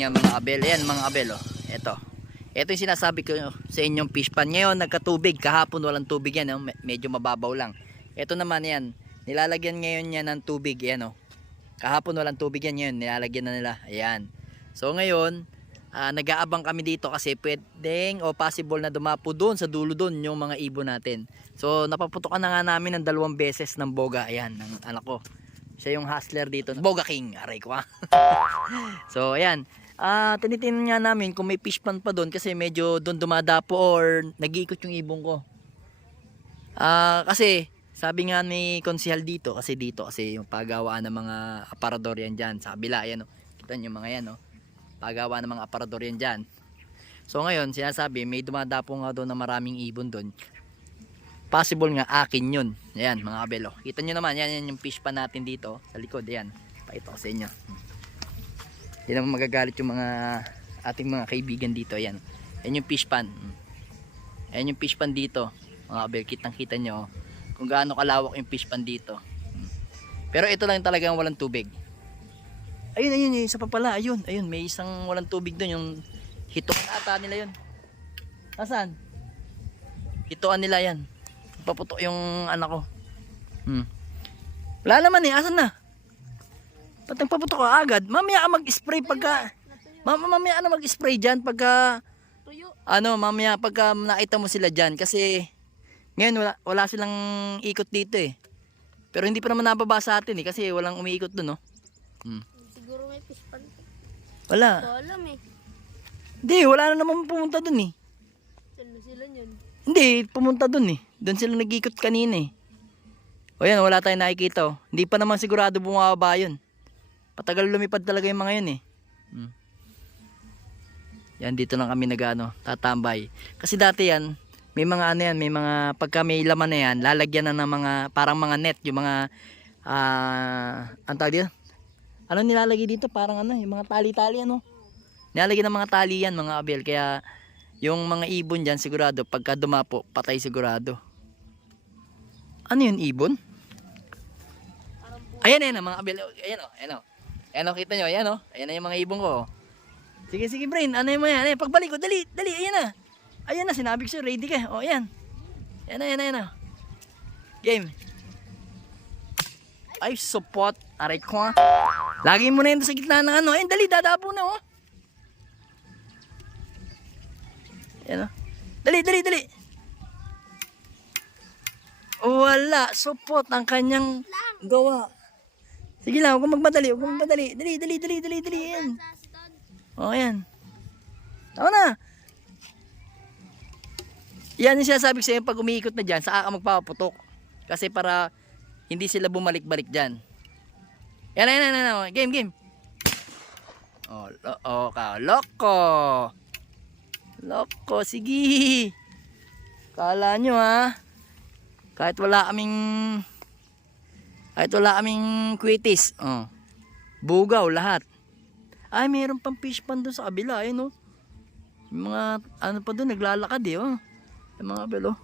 niya mga abel. Ayan mga abel oh. Ito. Ito yung sinasabi ko sa inyong fish pan. Ngayon nagkatubig. Kahapon walang tubig yan. Oh. Me- Medyo mababaw lang. Ito naman yan. Nilalagyan ngayon niya ng tubig. Ayan oh. Kahapon walang tubig yan ngayon. Nilalagyan na nila. Ayan. So ngayon, ah, nag-aabang kami dito kasi pwedeng o possible na dumapo doon sa dulo doon yung mga ibon natin. So napaputokan na nga namin ng dalawang beses ng boga. Ayan, ng anak ko. Siya yung hustler dito. Boga King. Aray ko ah. so ayan. Ah, tinitingnan nga namin kung may fish pan pa doon kasi medyo doon dumadapo or nag-iikot yung ibon ko. Ah, kasi sabi nga ni konsehal dito kasi dito kasi yung pagawaan ng mga aparador yan diyan sa kabila ayan oh. Kita niyo mga yan oh. Pagawaan ng mga aparador yan diyan. So ngayon sinasabi may dumadapo nga doon na maraming ibon doon. Possible nga akin yun. Ayan mga abelo. Kita nyo naman yan, yan yung fish pan natin dito sa likod. Ayan. Pakita ko sa inyo. Yan ang magagalit yung mga ating mga kaibigan dito. Ayan. Yan yung fish pan. Ayan yung fish pan dito. Mga abel, kitang kita nyo oh, kung gaano kalawak yung fish pan dito. Pero ito lang talagang walang tubig. Ayun, ayun, yung isa pa pala. Ayun, ayun, may isang walang tubig doon. Yung hituan ata nila yun. Nasaan? Hituan nila yan. Paputok yung anak ko. Hmm. Wala naman eh, asan na? Ba't nagpaputok ka agad? Mamaya mag-spray pagka... Mama, mamaya ka na mag-spray dyan pagka... Tuyo. Ano, mamaya pagka nakita mo sila dyan. Kasi ngayon wala, wala silang ikot dito eh. Pero hindi pa naman nababa sa atin eh. Kasi walang umiikot dun, no? Hmm. Siguro may fish pan. Wala. Ito alam eh. Hindi, wala na naman pumunta dun eh. Saan sila niyan? Hindi, pumunta dun eh. Doon sila nag-ikot kanina eh. O yan, wala tayong nakikita oh. Hindi pa naman sigurado bumababa yun. Patagal lumipad talaga yung mga yun eh. Hmm. Yan, dito lang kami nag-ano, tatambay. Kasi dati yan, may mga ano yan, may mga, pagka may laman na yan, lalagyan na ng mga, parang mga net, yung mga, ah, ang tawag dito? Ano nilalagay dito? Parang ano, yung mga tali-tali ano. Nilalagay ng mga tali yan, mga abel. Kaya, yung mga ibon dyan, sigurado, pagka dumapo, patay sigurado. Ano yun, ibon? Ayan, ayan, mga abel. Ayan o, ayan o. Ayan o, kita nyo, ayan o. Ayan na yung mga ibon ko. Sige, sige, brain. Ano yung mga yan? Ayan, pagbalik ko, dali, dali, ayan na. Ayan na, sinabi ko sa'yo, ready ka. O, ayan. Ayan na, ayan na, ayan na. Game. Ay, support. Aray ko. Lagi mo na yun sa gitna ng ano. Ayan, dali, dadapo na oh. Ayan o. Dali, dali, dali. Wala. Support ang kanyang gawa. Sige lang, huwag kang magmadali, huwag kang magmadali. Dali, dali, dali, dali, dali. Ayan. O, ayan. Tama na. Yan yung sinasabi ko sa'yo pag umiikot na dyan, saan ka magpapaputok. Kasi para hindi sila bumalik-balik dyan. Yan, yan, yan, yan, yan. Game, game. Oh, lo oh, ka, loko. Loko, sige. Kala nyo ha. Kahit wala kaming kahit wala kaming kwitis. Oh. Bugaw lahat. Ay, mayroon pang fish pan doon sa kabila. Ayun oh. Yung mga ano pa doon naglalakad eh oh. Yung mga belo.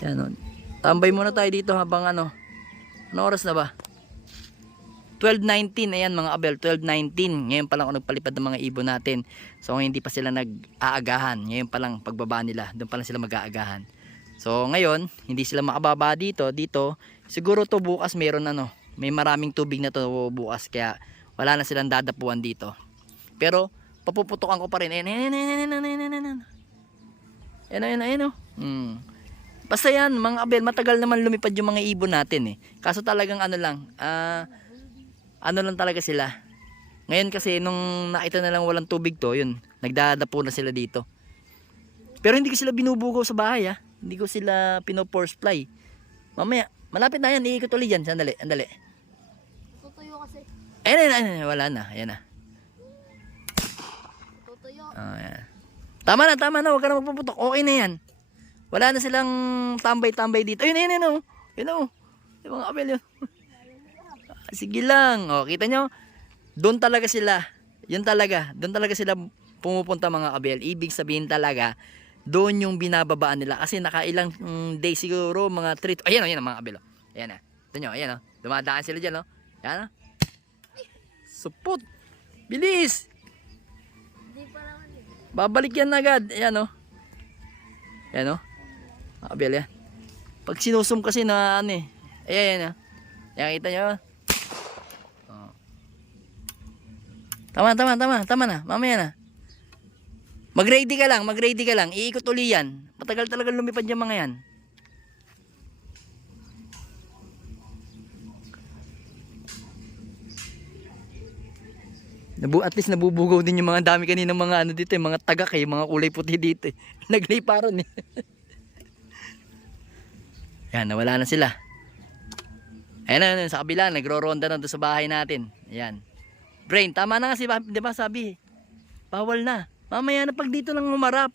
Yan oh. Tambay muna tayo dito habang ano. Ano oras na ba? 12.19 ayan mga abel 12.19 ngayon pa lang ako nagpalipad ng mga ibon natin so hindi pa sila nag-aagahan ngayon pa lang pagbaba nila doon pa lang sila mag-aagahan So ngayon, hindi sila makababa dito, dito. Siguro to bukas meron ano, may maraming tubig na to bukas kaya wala na silang dadapuan dito. Pero papuputukan ko pa rin. Ayun, ayun, ayun, ayun, oh. Hmm. Basta yan, mga abel, matagal naman lumipad yung mga ibon natin eh. Kaso talagang ano lang, ah, uh, ano lang talaga sila. Ngayon kasi nung nakita na lang walang tubig to, yun, nagdadapo na sila dito. Pero hindi ko sila binubugaw sa bahay ah hindi ko sila pino-force fly. Mamaya, malapit na yan, iikot ulit yan. Sandali, sandali. Tutuyo kasi. Ayan, ayan, ayan, wala na, ayan na. Tutuyo. Oh, ayan. Tama na, tama na, huwag ka na magpuputok. Okay na yan. Wala na silang tambay-tambay dito. Ayun, ayun, ayun, oh. Ayun, oh. Yung mga kapel yun. Sige lang. O, kita nyo? Doon talaga sila. Yun talaga. Doon talaga sila pumupunta mga kabel. Ibig sabihin talaga, doon yung binababaan nila. Kasi nakailang mm, day siguro, mga 3. Ayan o, ayan o, mga kabel. o. Ayan na. Ito nyo, ayan o. Dumadaan sila dyan o. Ayan o. Supot. Bilis. Babalik yan agad. Ayan o. Ayan o. Mga abel yan. Pag sinusum kasi na ano eh. Ayan, ayan. Ayan, kita nyo. Oh. Tama, tama, tama. Tama na. Mamaya na. Mag-ready ka lang. Mag-ready ka lang. Iikot uli yan. Matagal talaga lumipad yung mga yan. Nabu at least nabubugaw din yung mga dami kanina mga ano dito, eh, mga tagak eh, mga kulay puti dito. Eh. Nagliparan eh. Yan, nawala na sila. Ayan na, sa kabila, nagro-ronda na doon sa bahay natin. Ayan. Brain, tama na kasi, ba- di ba sabi? Bawal na. Mamaya na pag dito lang umarap.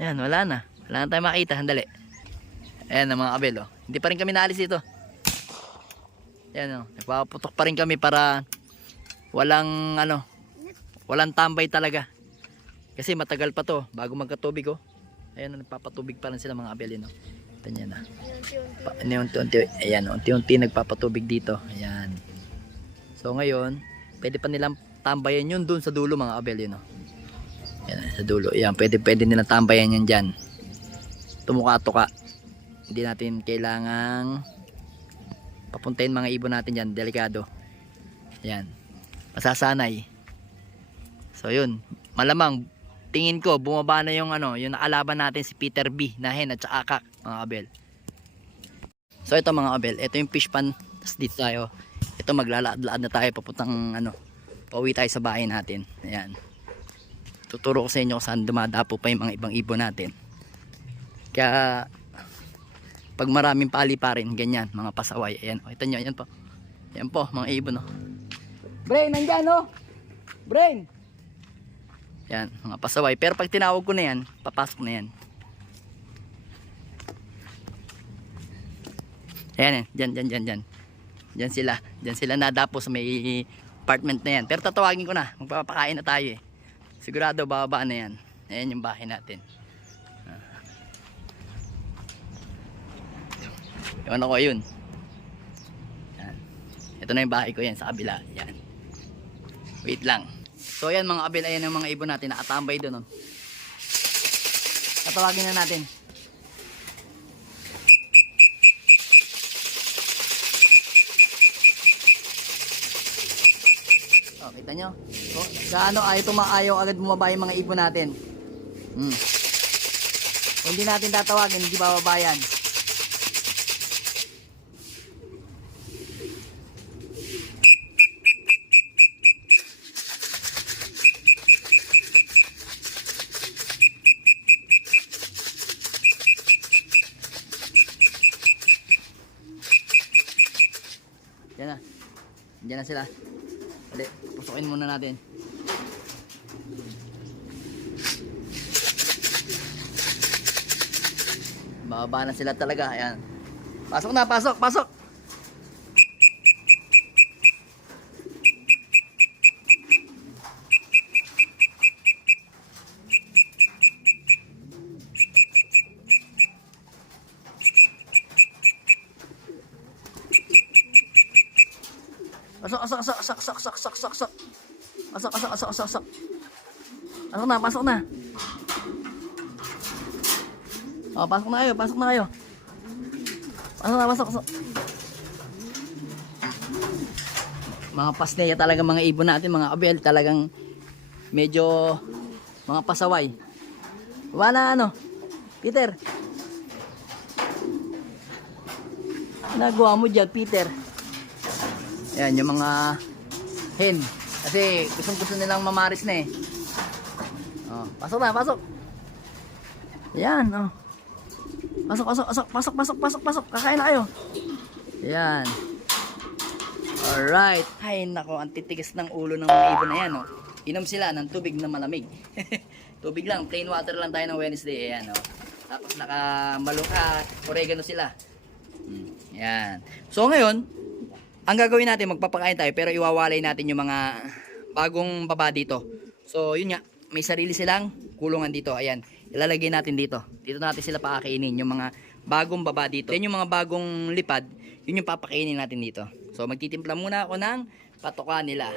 Ayan, wala na. Wala na tayo makita. Handali. Ayan na mga kabel, oh. Hindi pa rin kami naalis dito. Ayan, oh. Nagpapaputok pa rin kami para walang, ano, walang tambay talaga. Kasi matagal pa to, bago magkatubig, oh. Ayan, oh, nagpapatubig pa rin sila mga kabel, no. Ito niya na. Unti-unti. Ano, ayan, unti-unti nagpapatubig dito. Ayan. So ngayon, pwede pa nilang tambayan yun dun sa dulo mga kabel, yun, oh. Ayan, sa dulo. Ayan, pwede, pwede nilang tambayan yan dyan. Tumuka-tuka. Hindi natin kailangang papuntahin mga ibon natin dyan. Delikado. Ayan. Masasanay. So yun. Malamang, tingin ko, bumaba na yung ano, yung nakalaban natin si Peter B. na hen at saka mga kabel. So ito mga kabel, ito yung fish pan. Tapos dito tayo. Ito maglalaad-laad na tayo papuntang ano, pauwi tayo sa bahay natin. Ayan. Tuturo ko sa inyo saan dumadapo pa yung mga ibang ibon natin. Kaya pag maraming pali pa rin, ganyan, mga pasaway. Ayan, oh, ito nyo, ayan po. Ayan po, mga ibon, oh. Brain, nandyan, oh. Brain. Yan, mga pasaway. Pero pag tinawag ko na yan, papasok na yan. Ayan, yan, dyan, dyan, dyan. Dyan sila. Dyan sila nadapo sa may apartment na yan. Pero tatawagin ko na. Magpapakain na tayo eh. Sigurado bababa na yan. Ayan yung bahay natin. Ewan ako yun. Yan. Ito na yung bahay ko yan sa kabila. Yan. Wait lang. So ayan mga kabila, ayan ang mga ibon natin. Nakatambay doon. Oh. Tatawagin na natin. Oh, kita nyo? Oh, sa ano, ayaw tumaayaw agad bumaba yung mga ibon natin. Hmm. Hindi natin tatawagin, hindi bababa yan. Yan na. Diyan na sila. Dali, pusukin muna natin. Bababa na sila talaga. Ayan. Pasok na, pasok, pasok. asak, asak, asak, asak, asak, asak, asak, asak. Asak, asak, asak, asak, asak. Pasok na, pasok na. Oh, pasok na kayo, pasok na kayo. Pasok na, pasok, pasok. Mga pasneya talaga mga ibon natin, mga abel talagang medyo mga pasaway. Wala ano, Peter. Nagawa mo dyan, Peter. Yan, yung mga hen. Kasi gustong gusto nilang mamaris na eh. Oh, pasok na, pasok. Yan, oh. Pasok, pasok, pasok, pasok, pasok, pasok, pasok. Kakain na kayo. Yan. Alright. Ay, nako, ang titigas ng ulo ng mga ibon na yan, oh. Inom sila ng tubig na malamig. tubig lang, plain water lang tayo ng Wednesday. Ayan, oh. Tapos nakamalungka, oregano sila. Hmm, Yan. So ngayon, ang gagawin natin, magpapakain tayo pero iwawalay natin yung mga bagong baba dito. So, yun nga, may sarili silang kulungan dito. Ayan, ilalagay natin dito. Dito natin sila pakakainin, yung mga bagong baba dito. Then yung mga bagong lipad, yun yung papakainin natin dito. So, magtitimpla muna ako ng patuka nila.